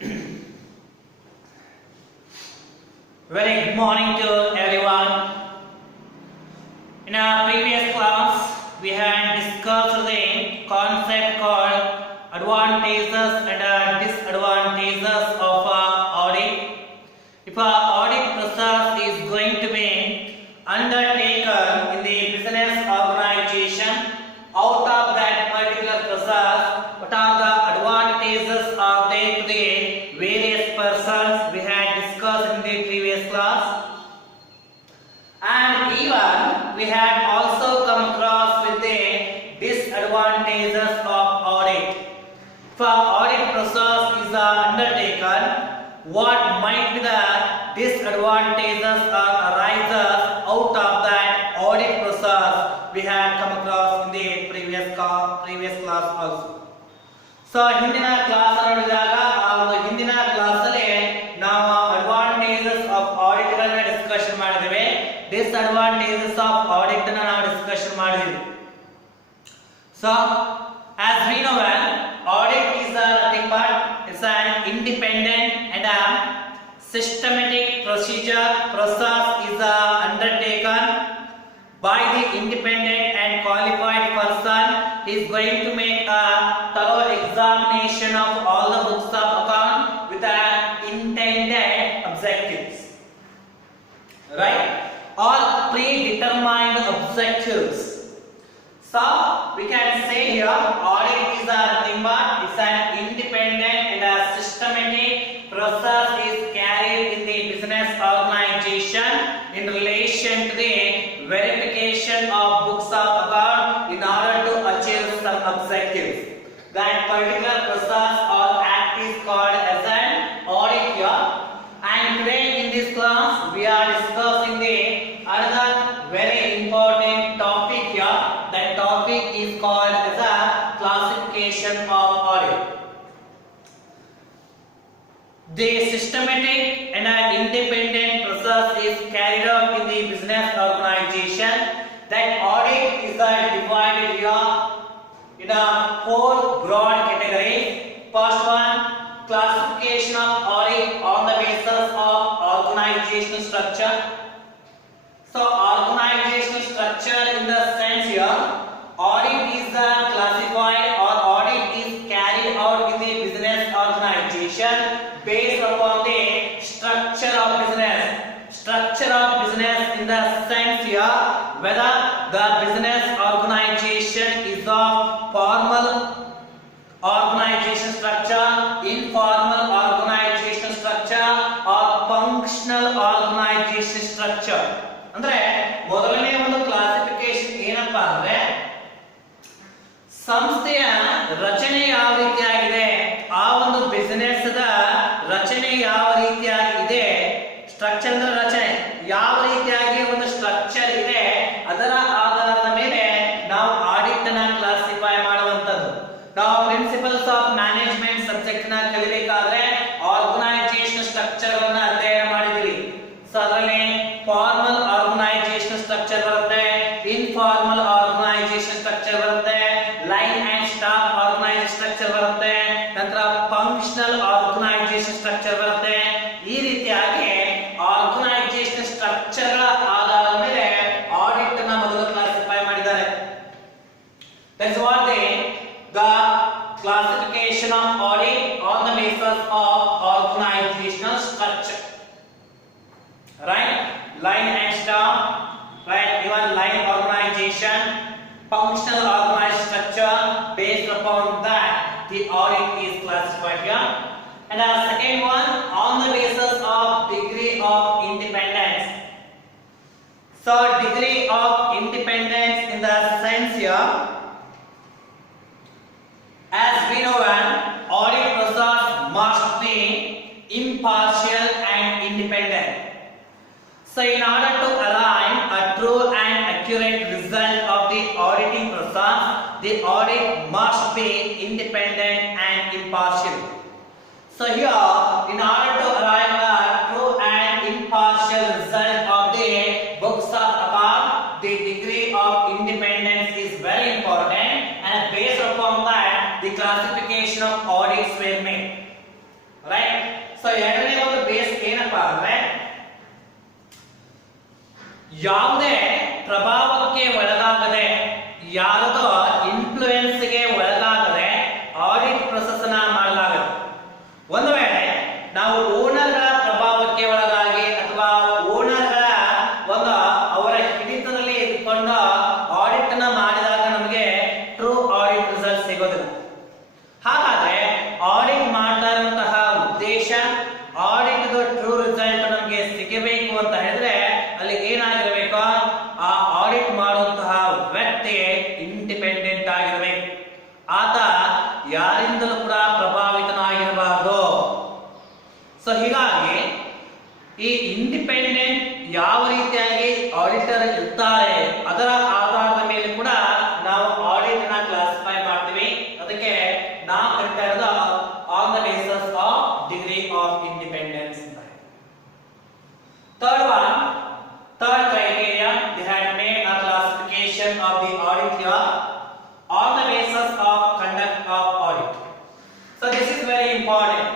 Very good morning to everyone. In our previous class, we had discussed the concept called advantages and disadvantages of audit. If our audit process is going to be undertaken in the business organization, out of that particular process, what are the advantages are there to the various persons we had discussed in the previous class, and even we had also come across with the disadvantages of audit. If our audit process is undertaken, what might be the disadvantages or arises out of that audit process we had come across in the previous class also. So ಹಿಂದಿನ class ನೋಡಿದಾಗ ಆ ಒಂದು ಹಿಂದಿನ class ಅಲ್ಲಿ ನಾವು advantages of audit ಗಳನ್ನ discussion ಮಾಡಿದ್ದೇವೆ, disadvantages of audit ಅನ್ನು ನಾವು ಡಿಸ್ಕಷನ್ ಮಾಡಿದ್ವಿ. So as we know, audit is nothing but it's an independent and a systematic process is undertaken by the independent and qualified person. He is going to make a thorough examination of all the books of account with an intended objectives, right, or predetermined objectives. So we can say here audit is nothing but it's an independent and a systematic process is carried in the business organization in relation to the verification of books of account in order to achieve some objectives. That particular process or act is called as an audit here. And today in this class we are discussing the another very important topic here. That topic is called as a classification of audit. The systematic and an independent process is carried out in the business organization. That audit is divided here in a four broad categories. First one, classification of audit on the basis of organizational structure. So organizational structure in the sense here, audit is classified or audit is carried out in the business organization based upon the structure of business. Structure of business in the sense here, whether the business organization is of formal organization structure, informal organization structure, or functional organization structure. ಅಂದ್ರೆ ಮೊದಲನೇ ಒಂದು classification ಏನಪ್ಪಾ ಅಂದ್ರೆ ಸಂಸ್ಥೆಯ ರಚನೆ ಯಾವ ರೀತಿಯಾಗಿದೆ, ಆ ಒಂದು ಬಿಸಿನೆಸ್ ದ ರಚನೆ ಯಾವ ರೀತಿಯಾಗಿದೆ, ಸ್ಟ್ರಕ್ಚರ್ ಅಂದ್ರೆ ರಚನೆ ಯಾವ ರೀತಿಯಾಗಿ ಒಂದು ಸ್ಟ್ರಕ್ಚರ್ ಇದೆ, ಅದರ ಆಧಾರದ ಮೇಲೆ ನಾವು ಆಡಿಟ್ ಅನ್ನ ಕ್ಲಾಸಿಫೈ ಮಾಡುವಂತದ್ದು. ನಾವು ಪ್ರಿನ್ಸಿಪಲ್ಸ್ ಆಫ್ ಮ್ಯಾನೇಜ್ಮೆಂಟ್ ಸಬ್ಜೆಕ್ಟ್ ನ ಕಲಿಬೇಕಾದ್ರೆ ಆರ್ಗನೈಸೇಷನ್ ಸ್ಟ್ರಕ್ಚರ್ ಅನ್ನ ಅಧ್ಯಯನ ಮಾಡಿದ್ವಿ. ಸೊ ಅದರಲ್ಲಿ ಫಾರ್ಮಲ್ ಆರ್ಗನೈಸೇಷನ್ ಸ್ಟ್ರಕ್ಚರ್ ಬರುತ್ತೆ, ಇನ್ಫಾರ್ಮಲ್ ಆರ್ಗನೈಸೇಷನ್ ಸ್ಟ್ರಕ್ಚರ್ ಬರುತ್ತೆ, line and staff organisation structure ಬರುತ್ತೆ, ನಂತರ ಫಂಕ್ಷನಲ್ ಆರ್ಗನೈಸೇಷನ್ ಸ್ಟ್ರಕ್ಚರ್ ಬರುತ್ತೆ. ಈ ರೀತಿಯಾಗಿ ಆರ್ಗನೈಸೇಷನ್ ಸ್ಟ್ರಕ್ಚರ್ ಗಳ ಆಧಾರದ ಮೇಲೆ ಆಡಿಟ್ ಅನ್ನ ಮೊದಲು ಕ್ಲಾಸಿಫೈ ಮಾಡಿದ್ದಾರೆ. That's what the classification of audit on the basis of organizational structure, right? Line and staff, right? Even line organization, functional organization structure, based upon that the audit is classified here. And the second one, on the basis of degree of independence. So degree of independence in the sense here, as we know, an audit process must be impartial and independent. So in order to arrive a true and accurate result of the auditing process, the audit must be independent and impartial. So here, in order to arrive a true and impartial result of the books of account, the degree of independence is very important, and based upon that the classification of audits were made, right? ಯಾವುದೇ ಪ್ರಭಾವಕ್ಕೆ ಒಳಗಾಗದೆ, ಯಾರದೋ ಇನ್ಫ್ಲೂಯೆನ್ಸ್ಗೆ ಒಳಗಾಗದೆ audit process ಅನ್ನ ಮಾಡಲಾಗುತ್ತೆ. ಒಂದು ವೇಳೆ ನಾವು ಓನರ್ಗಳ ಪ್ರಭಾವಕ್ಕೆ ಒಳಗಾಗಿ ಅಥವಾ ಓನರ್ಗಳ ಒಂದು ಅವರ ಹಿಡಿತದಲ್ಲಿ ಇಟ್ಕೊಂಡು ಆಡಿಟ್ ಅನ್ನ ಮಾಡಿದಾಗ ನಮಗೆ ಟ್ರೂ ಆಡಿಟ್ ರಿಸಲ್ಟ್ ಸಿಗೋದಿಲ್ಲ. ಹಾಗಾದ್ರೆ ಆಡಿಟ್ ಮಾಡ್ತಾ ಇರುವಂತಹ ಉದ್ದೇಶ, ಆಡಿಟ್ ಟ್ರೂ ರಿಸಲ್ಟ್ ನಮಗೆ ಸಿಗಬೇಕು ಅಂತ ಹೇಳಿದ್ರೆ ಅಲ್ಲಿ ಏನಾಗಿರ್ಬೇಕು, ಆ ಆಡಿಟ್ ಮಾಡುವಂತಹ ವ್ಯಕ್ತಿ ಇಂಡಿಪೆಂಡೆಂಟ್ ಆಗಿರ್ಬೇಕು. ಆತ ಯಾರಿಂದಲೂ ಕೂಡ ಪ್ರಭಾವಿತನಾಗಿರಬಾರದು. ಸೊ ಹೀಗಾಗಿ ಈ ಇಂಡಿಪೆಂಡೆಂಟ್ ಯಾವ ರೀತಿಯಾಗಿ ಆಡಿಟರ್ ಇರ್ತಾರೆ ಅದರ ಆಧಾರದ ಮೇಲೆ ಕೂಡ ನಾವು ಆಡಿಟ್ ನ ಕ್ಲಾಸಿಫೈ ಮಾಡ್ತೀವಿ. ಅದಕ್ಕೆ ನಾವು ಕರಿತಾ ಇರೋದು on the basis of degree of independence ಅಂತ. Third criteria, they had made a classification of the audit here on the basis of conduct of audit. So this is very important.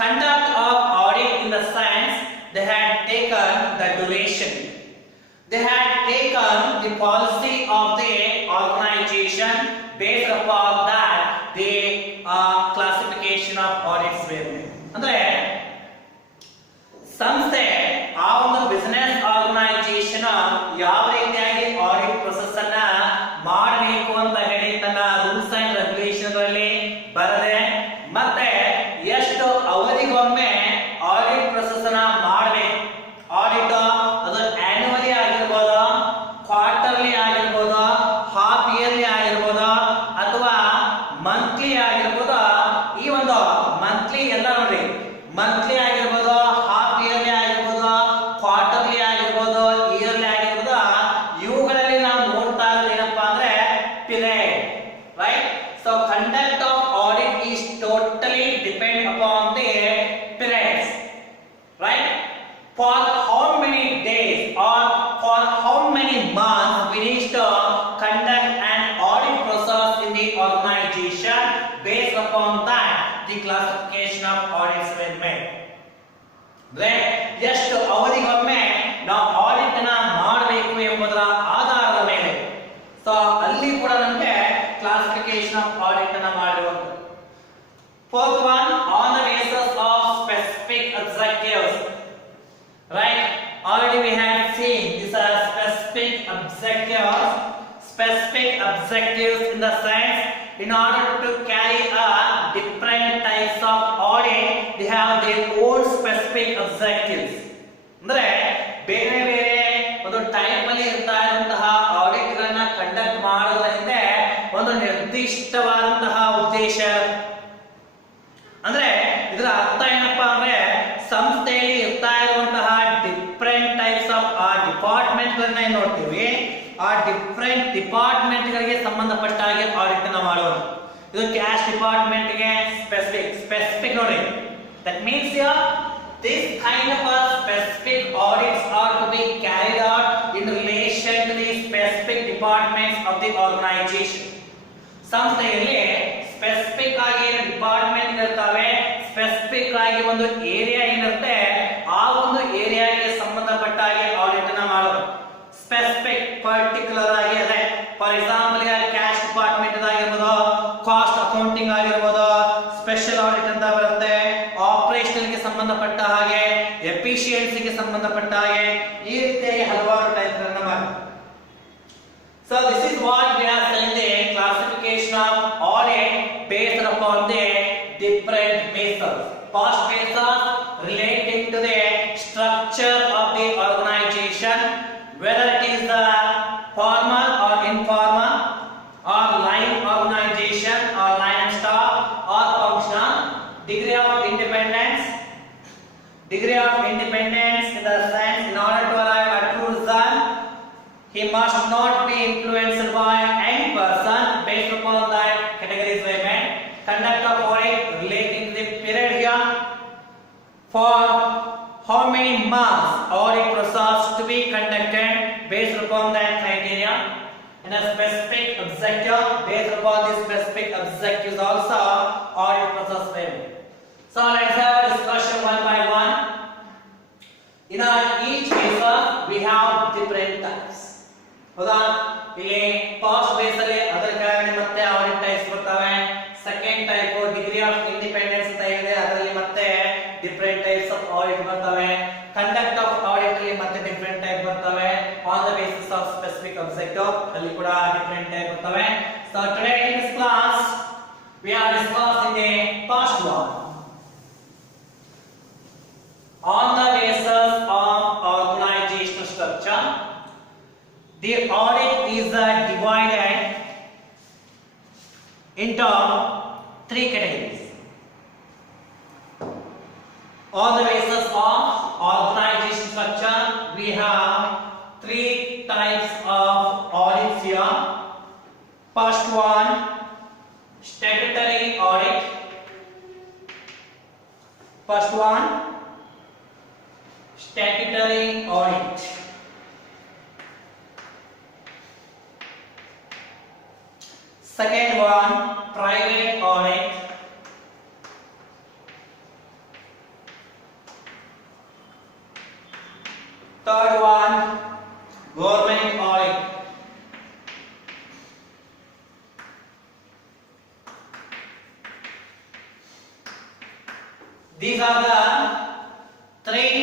Conduct of audit in the sense they had taken the duration, they had taken the policy of the organization. Based upon that the classification of audits were made. ಅಂದ್ರೆ ಸಂಸ್ಥೆ ಆ ಒಂದು business organisation ಯಾವ ರೀತಿಯಾಗಿ audit process ಅನ್ನ ಮಾಡಬೇಕು ಅಂತ ಹೇಳಿ ತನ್ನ ರೂಲ್ಸ್ ಅಂಡ್ ರೆಗ್ಯುಲೇಷನ್ ಗಳಲ್ಲಿ ಬರದೆ, ಮತ್ತೆ ಎಷ್ಟು ಅವಧಿಗೊಮ್ಮೆ ಆಡಿಟ್ ಪ್ರೊಸೆಸ್ ಅನ್ನ ಮಾಡಬೇಕು. ಆಡಿಟ್ ಅದು ಆನ್ಯುವಲಿ ಆಗಿರ್ಬೋದು, ಕ್ವಾರ್ಟರ್ಲಿ ಆಗಿರ್ಬೋದು, ಹಾಫ್ ಇಯರ್ಲಿ ಆಗಿರ್ಬೋದು ಅಥವಾ ಮಂತ್ಲಿ ಆಗಿರ್ಬೋದು. ಈ ಒಂದು ಮಂತ್ಲಿ ಎಲ್ಲ ನೋಡ್ರಿ, ಮಂತ್ಲಿ ಆಗಿರ್ಬೋದು, ಹಾಫ್ ಇಯರ್ಲಿ ಆಗಿರ್ಬೋದು, ಕ್ವಾರ್ಟರ್ಲಿ ಆಗಿರ್ಬೋದು, ಇಯರ್ಲಿ ಆಗಿರ್ಬೋದು. ಇವುಗಳಲ್ಲಿ ನಾವು ನೋಡ್ತಾ ಇರೋದು ಏನಪ್ಪಾ ಅಂದ್ರೆ period, right? So conduct of audit is totally depend upon the periods, right? For how many days or for how many months we need to conduct an audit process in the organization. Based upon that the classification of audits were made. ಎಷ್ಟು ಅವಧಿಗೊಮ್ಮೆ ನಾವು audit ಅನ್ನ ಮಾಡಬೇಕು ಎಂಬುದರ ಆಧಾರದ ಮೇಲೆ so ಅಲ್ಲಿ ಕೂಡ ನಮಗೆ ಕ್ಲಾಸಿಫಿಕೇಶನ್ ಆಫ್ ಆಡಿಟ್ ಅನ್ನ ಮಾಡಿರುವಂತದ್ದು. Fourth one, on the basis of specific objectives, right? Already we had seen these are specific objectives in the sense in order to carry a different types of audit they have their own specific objectives. ಅಂದ್ರೆ ಬೇರೆ ಬೇರೆ ಒಂದು type ಅಲ್ಲಿ ಇರ್ತಾ ಇರುವಂತಹ audit ಗಳನ್ನ conduct ಮಾಡೋದ್ರ ಹಿಂದೆ ಒಂದು ನಿರ್ದಿಷ್ಟವಾದಂತಹ ಉದ್ದೇಶ. ಅಂದ್ರೆ ಇದರ ಅರ್ಥ ಏನಪ್ಪಾ ಅಂದ್ರೆ ಸಂಸ್ಥೆಯಲ್ಲಿ ಇರ್ತಾ ಇರುವಂತಹ ಡಿಫರೆಂಟ್ ಟೈಪ್ಸ್ ಆಫ್ ಆ ಡಿಪಾರ್ಟ್ಮೆಂಟ್ ಗಳನ್ನ ನೋಡ್ತೀವಿ. ಆ ಡಿಫರೆಂಟ್ ಡಿಪಾರ್ಟ್ಮೆಂಟ್ ಗಳಿಗೆ ಸಂಬಂಧಪಟ್ಟ ಹಾಗೆ ಆಡಿಟ್ ಅನ್ನ ಮಾಡೋದು. ಇದು ಕ್ಯಾಶ್ ಡಿಪಾರ್ಟ್ಮೆಂಟ್ ಗೆ ಸ್ಪೆಸಿಫಿಕ್ ನೋಡಿ. That means this kind of a specific audits are to be carried out in relation to the specific departments of the organization. ಸಂಸ್ಥೆಯಲ್ಲಿ ಸ್ಪೆಸಿಫಿಕ್ ಆಗಿ ಡಿಪಾರ್ಟ್ಮೆಂಟ್ ಇರ್ತವೆ, ಸ್ಪೆಸಿಫಿಕ್ ಆಗಿ ಒಂದು ಏರಿಯಾ ಏನಿರುತ್ತೆ ಆ ಒಂದು ಏರಿಯಾಗೆ ಸಂಬಂಧಪಟ್ಟ ಹಾಗೆ ಆಡಿಟ್ ಅನ್ನ ಮಾಡೋದು. ಸ್ಪೆಸಿಫಿಕ್ ಪರ್ಟಿಕ್ಯುಲರ್ ಆಗಿ ಅದೇ ಫಾರ್ ಎಕ್ಸಾಂಪಲ್ ಕ್ಯಾಶ್ ಡಿಪಾರ್ಟ್ಮೆಂಟ್ ಆಗಿರ್ಬೋದು, ಕಾಸ್ಟ್ ಅಕೌಂಟಿಂಗ್ ಆಗಿರ್ಬೋದು, ಸ್ಪೆಷಲ್ ಆಡಿಟ್ ಅಂತ ಬರುತ್ತೆ. ಆಪರೇಷನಲ್ ಗೆ ಸಂಬಂಧಪಟ್ಟ ಹಾಗೆ, ಎಫಿಷಿಯನ್ಸಿಗೆ ಸಂಬಂಧಪಟ್ಟ ಹಾಗೆ ಈ ರೀತಿಯಾಗಿ ಹಲವಾರು ಟೈಪ್ ಗಳನ್ನ ಮಾಡಿ. So this is what we are saying the classification of audit based upon the different methods. Past methods relating to the structure of the organization, whether it is the formal or informal or line organization or line staff or functional. Degree of independence in the sense in order to arrive at true result he must not be influenced by any person. Based upon that categories were made. Conduct of audit relating to the period here, for how many months audit process to be conducted based upon that criteria, and a specific objective. Based upon this specific objectives also audit process were made. So let's have a discussion one by one. In each case we have of audit ಬರ್ತವೆ, conduct of audit ಅಲ್ಲಿ ಮತ್ತೆ different type ಬರ್ತವೆ, on the basis of specific objective ಅಲ್ಲಿ ಕೂಡ different type ಬರ್ತವೆ. So today in this class we are discussing the first one. On the basis of organizational structure, the audit is divided into three categories. On the basis of organization structure, we have three types of audits here. First one, statutory audit. First one, statutory audit. Second one, private audit. Third one, government audit. These are the three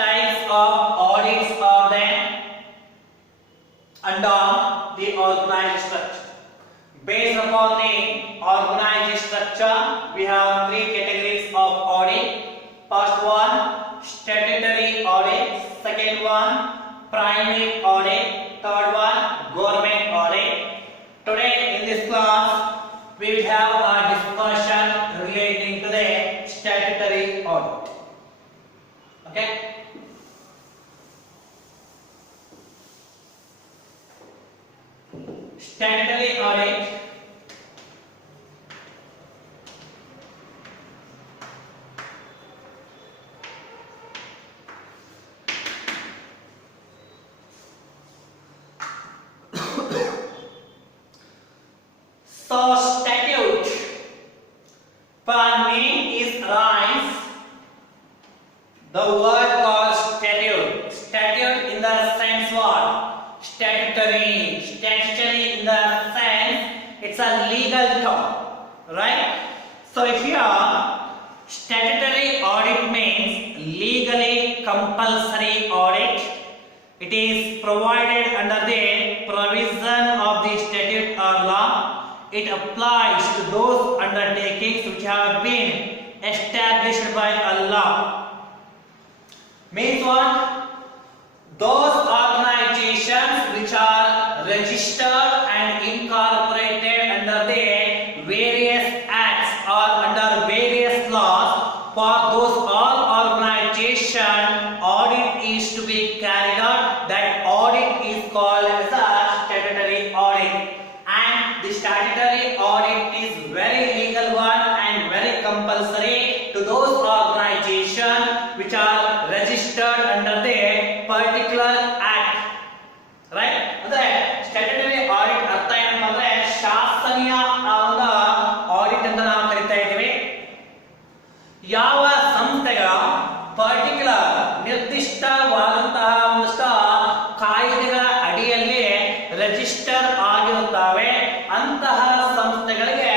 types of audits are there under the organized structure. Based upon the organized structure, we have three categories of audit. First one, statutory audit. Second one, private audit. Third one, government audit. Today in this class, we will have a discussion relating to the statutory audit. Okay? Statutory audit. So statute per name is arise. The word called statute. Statute in the sense what? Statutory. Statutory in the sense it's a legal term, right? So here statutory audit means legally compulsory audit. It is provided under the provision of the statute or law. It applies to those undertakings which have been established by Allah. Means what? Those organizations which are registered and incorporated under the various acts or under various laws, for those all organization audit is to be carried out. That audit is called as a statutory audit. And the statutory audit is very legal one and very compulsory to those organizations which are registered under the particular act, right? ಅಂದ್ರೆ statutory audit ಅರ್ಥ ಏನಪ್ಪ ಅಂದ್ರೆ ಶಾಸನೀಯ audit ಅಂತ ನಾವು ಕರೀತಾ ಇದ್ದೀವಿ. ಯಾವ ಸಂಸ್ಥೆಗಳ ಪರ್ಟಿಕ್ಯುಲರ್ ನಿರ್ದಿಷ್ಟವಾದಂತಹ ಒಂದಷ್ಟು ಕಾಯ್ದೆಗಳ ಅಡಿಯಲ್ಲಿ ರಿಜಿಸ್ಟರ್ ಆಗಿರುತ್ತವೆ ಅಂತಹ ಸಂಸ್ಥೆಗಳಿಗೆ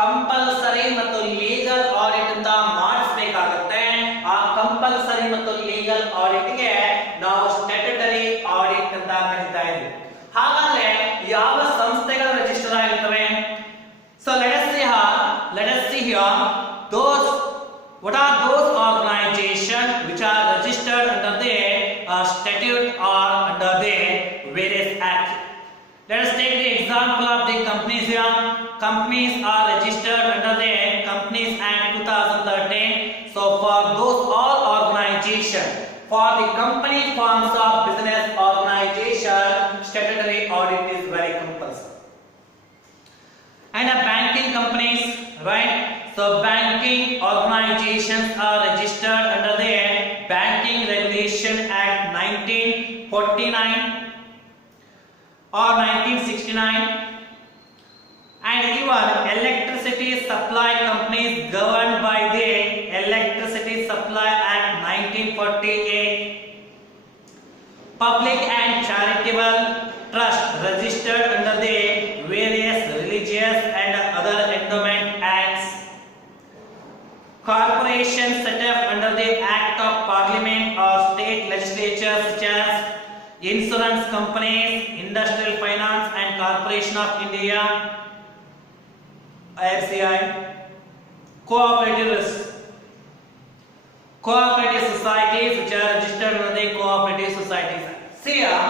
ಕಂಪಲ್ಸರಿ ಮತ್ತು ಲೀಗಲ್ ಆಡಿಟ್ ಅಂತ ಮಾಡಿಸಬೇಕಾಗುತ್ತೆ. ಆ ಕಂಪಲ್ಸರಿ ಮತ್ತು ಲೀಗಲ್ ಆಡಿಟ್ ಗೆ ನಾವು ಸ್ಟ್ಯಾಟ್ಯೂಟರಿ ಆಡಿಟ್ ಅಂತ ಕರೀತಾ ಇದ್ದೀವಿ. ಹಾಗಾದ್ರೆ ಯಾವ ಸಂಸ್ಥೆಗಳು ರಿಜಿಸ್ಟರ್ ಆಗಿರ್ತವೆ? So let us see here those what are those organizations which are registered under the statute or under the various acts. Let us take the example of the companies here. Companies are registered under the Companies Act 2013. So for those all organizations, for the company forms of business organization, statutory audit is very compulsory. And banking companies, right? So banking organizations are registered under the Banking Regulation Act 1949 or 1969, and even electricity supply companies governed by the Electricity Supply Act 1948, public and charitable trust registered under the various religious and other endowment acts, corporations set up under the Act of Parliament or state legislature such as insurance companies, industrial finance and Corporation of India, IFCI, cooperative societies which are registered under the cooperative societies. See here,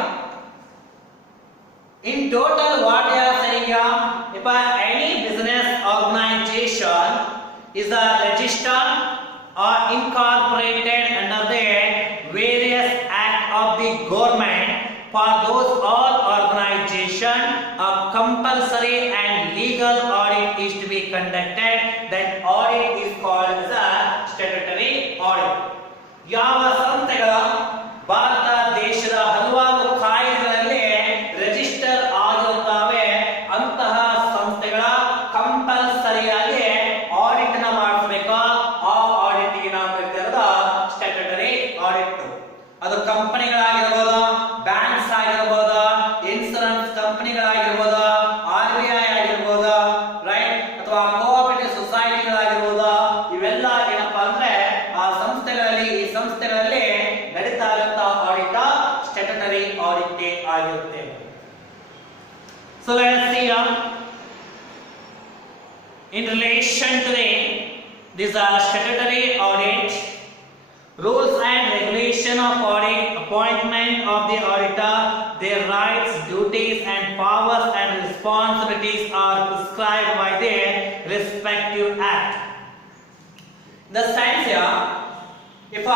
in total what they are saying here, if any business organization is registered or incorporated under the various act of the government, for those all organization a compulsory and legal audit is to be conducted. That audit is called as a statutory audit. ಯಾವ ಸಂಸ್ಥೆಗಳ ಭಾರತ ದೇಶದ ಹಲವಾರು ಕಾಯ್ದೆಗಳಲ್ಲಿ register ಆಗಿರುತ್ತವೆ ಅಂತಹ ಸಂಸ್ಥೆಗಳ ಕಂಪಲ್ಸರಿಯಾಗಿ audit ನ ಮಾಡಿಸಬೇಕು. ಆ ಆಡಿಟ್ ಗೆ ನಾವು ಕರೆಯುವುದು ಸ್ಟ್ಯಾಟ್ಯೂಟರಿ ಆಡಿಟ್. ಅದು ಕಂಪನಿಗಳಾಗಿರಬಹುದು, ಬ್ಯಾಂಕ್ಸ್ ಆಗಿರಬಹುದು, ಇನ್ಶೂರೆನ್ಸ್ ಕಂಪನಿಗಳಾಗಿರಬಹುದು, RBI ಆಗಿರಬಹುದು, ರೈಟ್, ಅಥವಾ ಕೋಆಪರೇಟಿವ್ ಸೊಸೈಟಿಗಳಾಗಿರಬಹುದು. ಇವೆಲ್ಲ ಏನಪ್ಪಾ ಅಂದ್ರೆ ಆ ಸಂಸ್ಥೆಗಳಲ್ಲಿ ಈ ಸಂಸ್ಥೆಗಳಲ್ಲಿ ನಡೀತಾ ಇರುವಂತಹ ಆಡಿಟ್ ಸ್ಟ್ಯಾಟ್ಯೂಟರಿ ಆಡಿಟ್ ಆಗಿರುತ್ತೆ. So let us see in relation to this statutory audit, rules and regulation of audit, appointment of the auditor, their rights, duties and powers and responsibilities are prescribed by their respective act. The sense here, if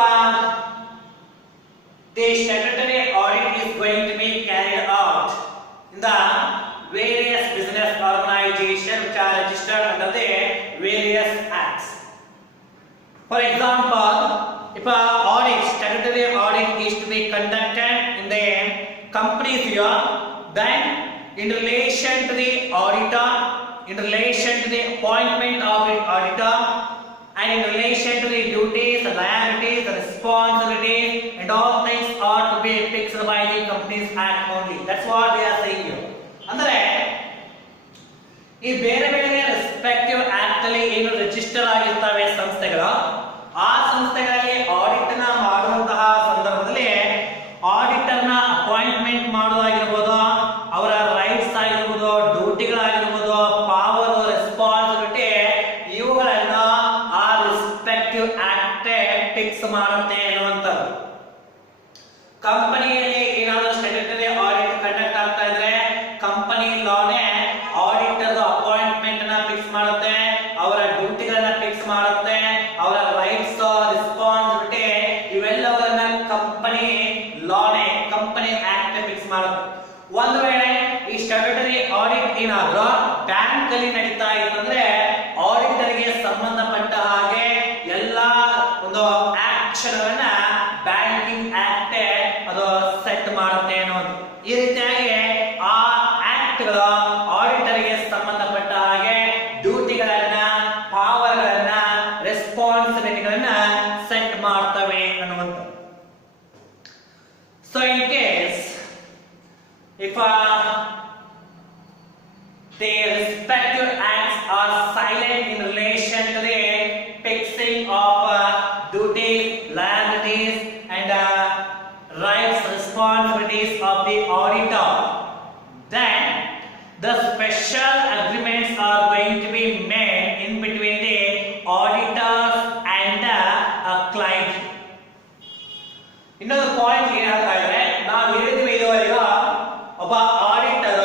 the statutory audit is going to be carried out in the various business organizations which are registered under the various acts. For example, if a audit, statutory audit is to be conducted in the companies here, then in relation to the auditor, in relation to the appointment of the auditor, and in relation to the duties, the liabilities, the responsibilities, and all things are to be fixed by the Companies Act only. That's what they are saying here. ಅಂದರೆ ಈ ಬೇರೆ ಬೇರೆ respective act ಅಲ್ಲಿ ಏನು register ಆಗಿರ್ತವೆ ಸಂಸ್ಥೆಗಳು, ಆ ಸಂಸ್ಥೆಗಳಲ್ಲಿ ಆಡಿಟ್ ನ ಮಾಡುವಂತಹ ಸಂದರ್ಭದಲ್ಲಿ ಆಡಿಟರ್ ನ ಅಪಾಯಿಂಟ್ಮೆಂಟ್ ಮಾಡೋದಾಗಿರ್ಬೋದು, ಅವರ ರೈಟ್ಸ್ ಆಗಿರ್ಬೋದು, ಡ್ಯೂಟಿಗಳಾಗಿರ್ಬೋದು, ಪವರ್, ರೆಸ್ಪಾನ್ಸಿಬಿಲಿಟಿ, ಇವುಗಳನ್ನ ಆ ರೆಸ್ಪೆಕ್ಟಿವ್ ಆಕ್ಟ್ ಫಿಕ್ಸ್ ಮಾಡುತ್ತೆ ಅನ್ನುವಂಥದ್ದು. ಕಂಪನಿಯಲ್ಲಿ ಏನಾದರೂ ಸ್ಟ್ಯಾಟ್ಯೂಟರಿ ಆಡಿಟ್ ಕಂಡಕ್ಟ್ ಆಗ್ತಾ ಇದ್ರೆ ಕಂಪನಿ ಲಾನೇ ಆಡಿಟರ್ ಅಪಾಯಿಂಟ್ಮೆಂಟ್ ನ ಫಿಕ್ಸ್ ಮಾಡುತ್ತೆ, ಅವರ ಡ್ಯೂಟಿಗಳನ್ನ ಫಿಕ್ಸ್ ಮಾಡುತ್ತೆ, ಅವರ ರೈಟ್ಸ್, ರೆಸ್ಪಾನ್ಸಿಬಿಲಿಟಿ ಇವೆಲ್ಲವನ್ನ ಕಂಪನಿ ಲಾನೇ, ಕಂಪನಿ ಆಕ್ಟ್ ಫಿಕ್ಸ್ ಮಾಡುತ್ತೆ. ಒಂದು ವೇಳೆ ಈ ಸ್ಟ್ಯಾಟ್ಯೂಟರಿ ಆಡಿಟ್ ಏನಾದ್ರೂ ಬ್ಯಾಂಕ್ ಅಲ್ಲಿ ನಡೀತಾ ಇತ್ತಂದ್ರೆ ಆಡಿಟರ್ ಗೆ ಸಂಬಂಧಪಟ್ಟ ಹಾಗೆ ಎಲ್ಲಾ ಒಂದು ಆಕ್ಷನ್ ಗಳನ್ನ ಬ್ಯಾಂಕಿಂಗ್ ಆಕ್ಟ್ ಅದು ಸೆಟ್ ಮಾಡುತ್ತೆ ಅನ್ನೋದು. ಈ ರೀತಿಯಾಗಿ ಆ ಆಕ್ಟ್ ಗಳು ಆಡಿಟರ್ ಗೆ ಸಂಬಂಧಪಟ್ಟ ಹಾಗೆ ಡ್ಯೂಟಿಗಳನ್ನ, ಪವರ್ಗಳನ್ನ, ರೆಸ್ಪಾನ್ಸಿಬಿಲಿಟಿಗಳನ್ನ ಸೆಟ್ ಮಾಡ್ತವೆ ಅನ್ನುವಂಥದ್ದು. So in case if the respective acts are silent in relation to the fixing of duties, liabilities and rights, responsibilities of the auditor, then the special agreements are going to be made in between the auditors and the client. ಇನ್ನೊಂದು point ಏನ್ ಹೇಳ್ತಾ ಇದ್ದಾರೆ, ನಾವು ಹೇಳಿದ್ವಿ ಇದುವರೆಗೂ ಒಬ್ಬ auditor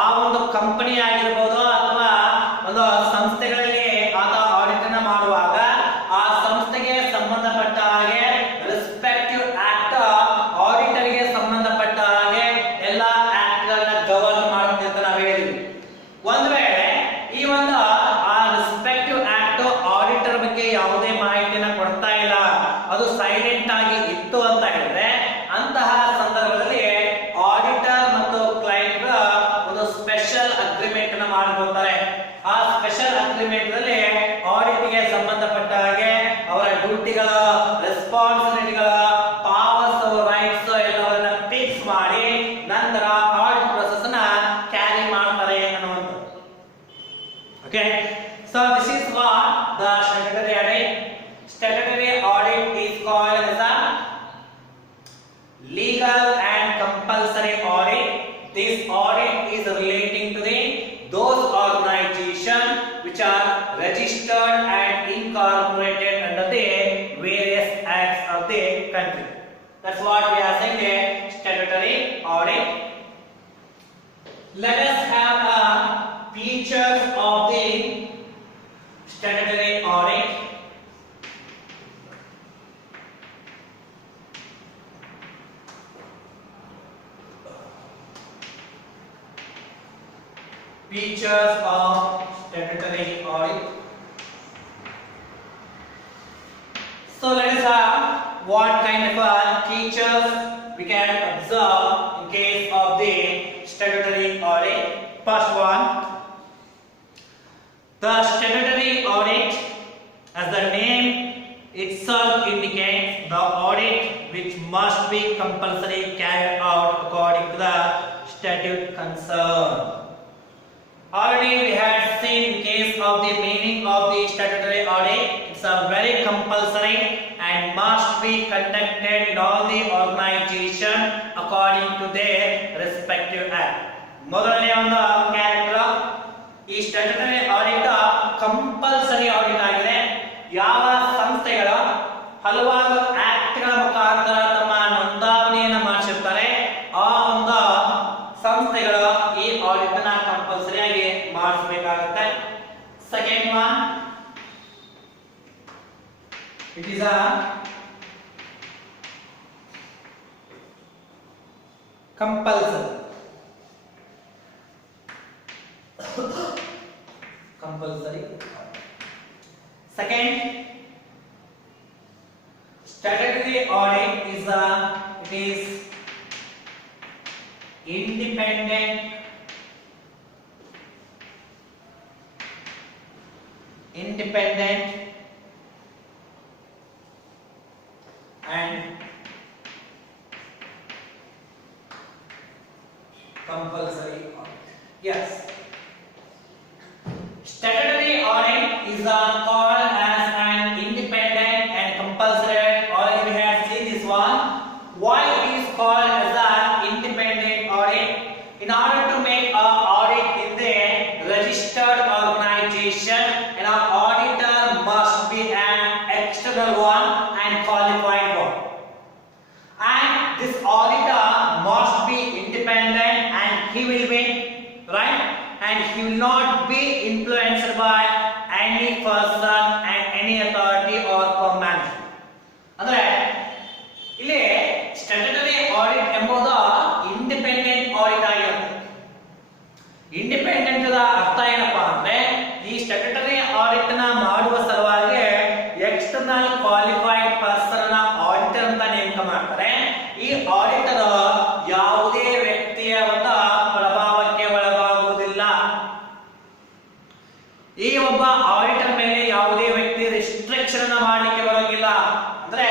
ಆ ಒಂದು ಕಂಪನಿ ಆಗಿರ್ಬೋದು ಅಥವಾ ಒಂದು ಸಂಸ್ಥೆಗಳಲ್ಲಿ ಆತ ಆಡಿಟ್ ಅನ್ನ ಮಾಡುವಾಗ ಆ ಸಂಸ್ಥೆಗೆ ಸಂಬಂಧಪಟ್ಟ ಹಾಗೆ ರೆಸ್ಪೆಕ್ಟಿವ್ ಆಕ್ಟ್ ಆಡಿಟರ್ ಗೆ ಸಂಬಂಧಪಟ್ಟ ಹಾಗೆ ಎಲ್ಲಾ ಆಕ್ಟ್ ಗಳನ್ನ ಗವರ್ನ್ ಮಾಡುತ್ತೆ ಅಂತ ನಾವು ಹೇಳಿದ್ವಿ. ಒಂದು ವೇಳೆ ಈ ಒಂದು ಆ ರೆಸ್ಪೆಕ್ಟಿವ್ ಆಕ್ಟ್ ಆಡಿಟರ್ ಬಗ್ಗೆ ಯಾವುದೇ ಮಾಹಿತಿಯನ್ನ ಕೊಡ್ತಾ ಇಲ್ಲ, ಅದು ಸೈಲೆಂಟ್ ಆಗಿ ಇತ್ತು ಅಂತ ಹೇಳಿದ್ರೆ ಅಂತಹ ಸಂದರ್ಭದಲ್ಲಿ ಆಡಿಟರ್ ಮತ್ತು ಕ್ಲೈಂಟ್ ಒಂದು ಸ್ಪೆಷಲ್ ಅಗ್ರಿಮೆಂಟ್ ಅನ್ನು ಮಾಡಿಕೊಳ್ತಾರೆ. ಆ ಸ್ಪೆಷಲ್ ಅಗ್ರಿಮೆಂಟ್ ನಲ್ಲಿ ಆಡಿಟ್ ಗೆ ಸಂಬಂಧಪಟ್ಟ ಹಾಗೆ ಅವರ ಡ್ಯೂಟಿಗಳ, ರೆಸ್ಪಾನ್ಸಿಬಿಲಿಟಿಗಳ, ಪವರ್ಸ್, ರೈಟ್ಸ್ ಎಲ್ಲವನ್ನ ಫಿಕ್ಸ್ ಮಾಡಿ ನಂತರ ಆಡಿಟ್ ಪ್ರೊಸೆಸ್ ಅನ್ನ ಕ್ಯಾರಿ ಮಾಡ್ತಾರೆ ಅನ್ನುವಂಥದ್ದು. Okay, so this is what the statutory audit. the country. That's what we are saying a statutory audit. Let us have features of the statutory audit. Features of statutory audit. So let us have what kind of features we can observe in case of the statutory audit. First one, the statutory audit, as the name itself indicates, the audit which must be compulsory carried out according to the statute concerned. Already we had seen in case of the meaning of the statutory audit, it's a very compulsory and must be conducted in all the organization according to their respective act. ಮೊದಲನೇ ಒಂದು character ಈ statutory audit compulsory audit ಆಗಿದೆ. ಯಾವ ಸಂಸ್ಥೆಗಳು ಹಲವಾರು ಆಕ್ಟ್ಗಳ ಮುಖಾಂತರ ತಮ್ಮ ನೋಂದಣಿಯನ್ನು ಮಾಡಿಸಿರ್ತಾರೆ ಆ ಒಂದು ಸಂಸ್ಥೆಗಳು ಈ ಆಡಿಟ್ ನ ಕಂಪಲ್ಸರಿ ಆಗಿ ಮಾಡಿಸಬೇಕಾಗುತ್ತೆ. Second one, it is a compulsory second, statutory audit is it is independent and compulsory audit. Yes, statutory audit is called as an independent and compulsory. Already we have seen this one. Why it is called as an independent audit? In order to make an audit in the registered organization, an auditor must be an external one and qualified one. And this auditor must be independent and he will be right, and he will not be influenced by any person and any authority or firm management. ಅಂದ್ರೆ ಇಲ್ಲಿ statutory audit ಎಂಬುದು independent audit ಆಗಿರುತ್ತೆ. Independent ಅರ್ಥ ಏನಪ್ಪಾ ಅಂದ್ರೆ ಈ statutory audit ನ ಮಾಡುವ ಸಲುವಾಗಿ ಎಕ್ಸ್ಟರ್ನಲ್ ಕ್ವಾಲಿಫೈಡ್ ಪರ್ಸನ್ ನ ಆಡಿಟರ್ ಅಂತ ನೇಮಕ ಮಾಡ್ತಾರೆ. ಈ ಆಡಿಟರ್ ಯಾವುದೇ ವ್ಯಕ್ತಿಯ ಒಂದು ಪ್ರಭಾವಕ್ಕೆ ಒಳಗಾಗುವುದಿಲ್ಲ. ಈ ಒಬ್ಬ ಆಡಿಟರ್ ಮೇಲೆ ಯಾವುದೇ ವ್ಯಕ್ತಿ ರಿಸ್ಟ್ರಿಕ್ಷನ್ ಅನ್ನು ಮಾಡಲಿಕ್ಕೆ ಬರೋಂಗಿಲ್ಲ. ಅಂದ್ರೆ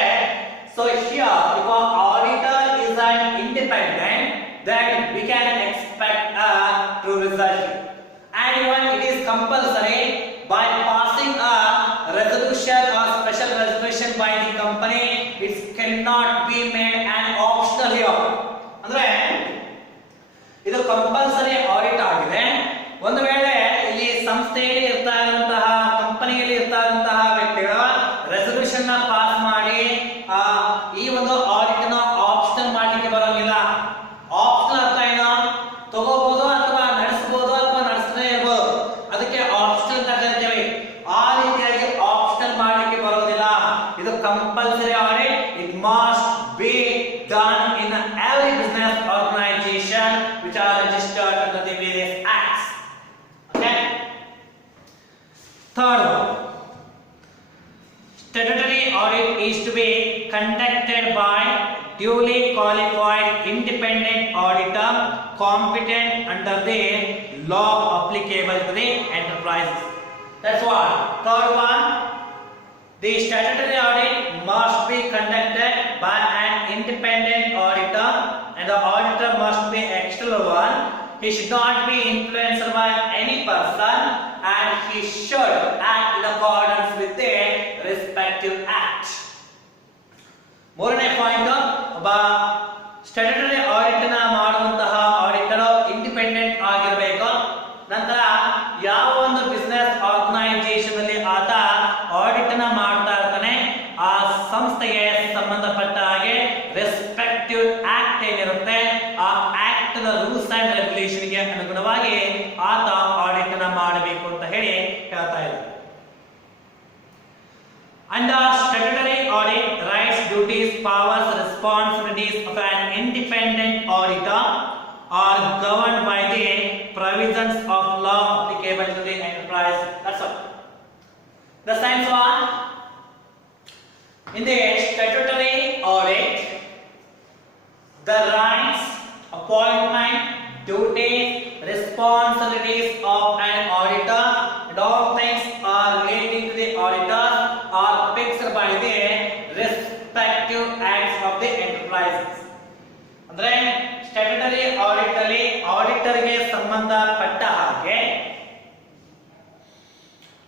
so here if an auditor is an independent, then we can expect a true result. And even it is compulsory by passing a resolution or special resolution by the company. It cannot be made an optional here. ಅಂದ್ರೆ ಇದು compulsory audit ಆಗಿದೆ. ಒಂದು ವೇಳೆ ಇಲ್ಲಿ ಸಂಸ್ಥೆಯಲ್ಲಿ ಇರ್ತಾ ಇರುವಂತಹ ಕಂಪನಿಯಲ್ಲಿ ಇರ್ತಾ ಇರುವಂತಹ ವ್ಯಕ್ತಿಗಳು ರೆಸಲ್ಯೂಷನ್ ನ ಪಾಸ್ ಮಾಡಿ ಈ ಒಂದು ಆಡಿಟ್ ನ ಆಪ್ಷನಲ್ ಮಾಡಲಿಕ್ಕೆ ಬರೋಂಗಿಲ್ಲ. ಆಪ್ಷನಲ್ ಅರ್ಥ ಏನು? ತಗೋಬಹುದು ಅಥವಾ ನಡೆಸಬಹುದು ಅಥವಾ ನಡೆಸದೇ ಇರಬಹುದು, ಅದಕ್ಕೆ ಆಪ್ಷನಲ್ ಅಂತ ಕರಿತೀವಿ. ಆ ರೀತಿಯಾಗಿ ಆಪ್ಷನಲ್ ಮಾಡಲಿಕ್ಕೆ ಬರೋದಿಲ್ಲ. ಇದು compulsory audit. It must be done in every business organization which are registered under the various acts. Okay. Third one, statutory audit is to be conducted by duly qualified independent auditor competent under the law applicable to the enterprises. That's what. Third one, the statutory audit must be conducted by an independent auditor and the auditor must be external one. He should not be influenced by any person and he should act in accordance with the respective act. ಮೂರನೇ point, ಒಬ್ಬ statutory audit ನ ಮಾಡುವಂತಹ auditor independent ಆಗಿರಬೇಕು. ನಂತರ ಯಾವ ಒಂದು business organisation ಅಲ್ಲಿ ಆತ ಆಡಿಟ್ ನ ಮಾಡ್ತಾ ಇರ್ತಾನೆ ಆ ಸಂಸ್ಥೆಗೆ ಸಂಬಂಧಪಟ್ಟ ಹಾಗೆ ರೆಸ್ಪೆಕ್ಟಿವ್ ಆಕ್ಟ್ ಏನಿರುತ್ತೆ ಆ ಆಕ್ಟ್ ನ ರೂಲ್ಸ್ ಅಂಡ್ ರೆಗ್ಯುಲೇಷನ್ ಗೆ ಅನುಗುಣವಾಗಿ ಆತ ಆಡಿಟ್ ಅನ್ನು ಮಾಡಬೇಕು ಅಂತ ಹೇಳಿ ಹೇಳ್ತಾ ಇದ್ದಾರೆ. Under statutory audit, rights, duties, powers, responsibilities of an independent auditor are governed by the provisions of law applicable to the enterprise. That's all. The science one. In the statutory audit, the rights, appointment, duties, responsibilities of an auditor and all things are relating to the auditor are fixed by the respective acts of the enterprises. ಅಂದ್ರೆ statutory audit ಅಲ್ಲಿ auditor ಗೆ ಸಂಬಂಧಪಟ್ಟ ಹಾಗೆ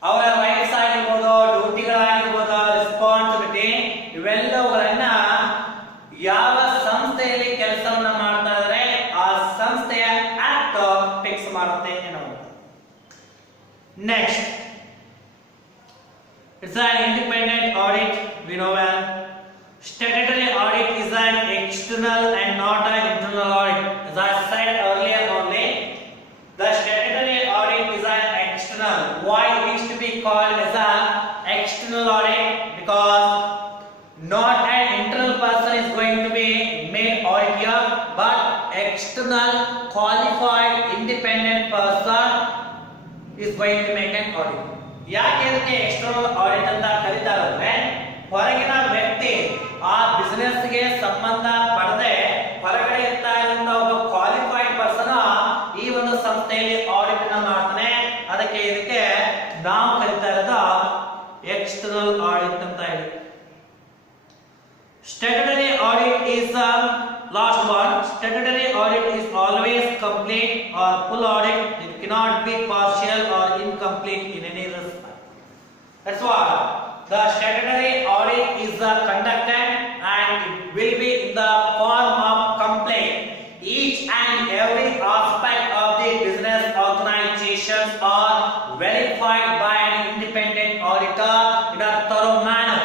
ಅವರ rights ಆಗಿರ್ಬೋದು, ಡ್ಯೂಟಿಗಳಾಗಿರ್ಬೋದು, responsibility ಇವೆಲ್ಲವುಗಳನ್ನ ಯಾವ ಸಂಸ್ಥೆಯಲ್ಲಿ ಕೆಲಸವನ್ನ ಮಾಡ್ತಾ ಇದ್ದಾರೆ ಆ ಸಂಸ್ಥೆಯ ಆಕ್ಟ್ ಫಿಕ್ಸ್ ಮಾಡುತ್ತೆ ಎನ್ನುವುದು. Next, it's an independent audit. We know well. Statutory audit is an external and not an internal audit. As I said earlier only, the statutory audit is an external. Why it is to be called as an external audit? Because not an internal person is going to be made auditor, but external qualified independent person is going to make an audit. ಯಾಕೆ ಇದಕ್ಕೆ external audit ಅಂತ ಕರೀತಾರೆ ಅಂದ್ರೆ ಹೊರಗಿನ ವ್ಯಕ್ತಿ ಆ business ಗೆ ಸಂಬಂಧ ಪಡದೆ ಹೊರಗಡೆ ಇರ್ತಾ ಇರುವಂತ ಒಬ್ಬ ಕ್ವಾಲಿಫೈಡ್ ಪರ್ಸನ್ ಈ ಒಂದು ಸಂಸ್ಥೆಯಲ್ಲಿ ಆಡಿಟ್ ಅನ್ನ ಮಾಡ್ತಾನೆ. ಅದಕ್ಕೆ ಇದಕ್ಕೆ ನಾವು ಕರೀತಾ ಇರೋದು ಎಕ್ಸ್ಟರ್ನಲ್ ಆಡಿಟ್ ಅಂತ ಹೇಳಿ. Statutory audit is the last one. Statutory audit is always complete or full audit. It cannot be partial or incomplete in any respect. That's why the statutory audit is conducted and it will be in the form of complaint. Each and every aspect of the business organizations are verified by an independent auditor in a thorough manner.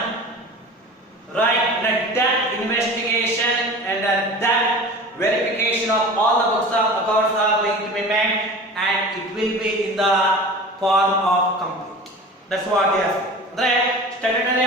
Right, in a depth investigation and a depth verification of all the books of accounts are going to be made and it will be in the form of complete. That's what they are saying. ಅಂದ್ರೆ statutory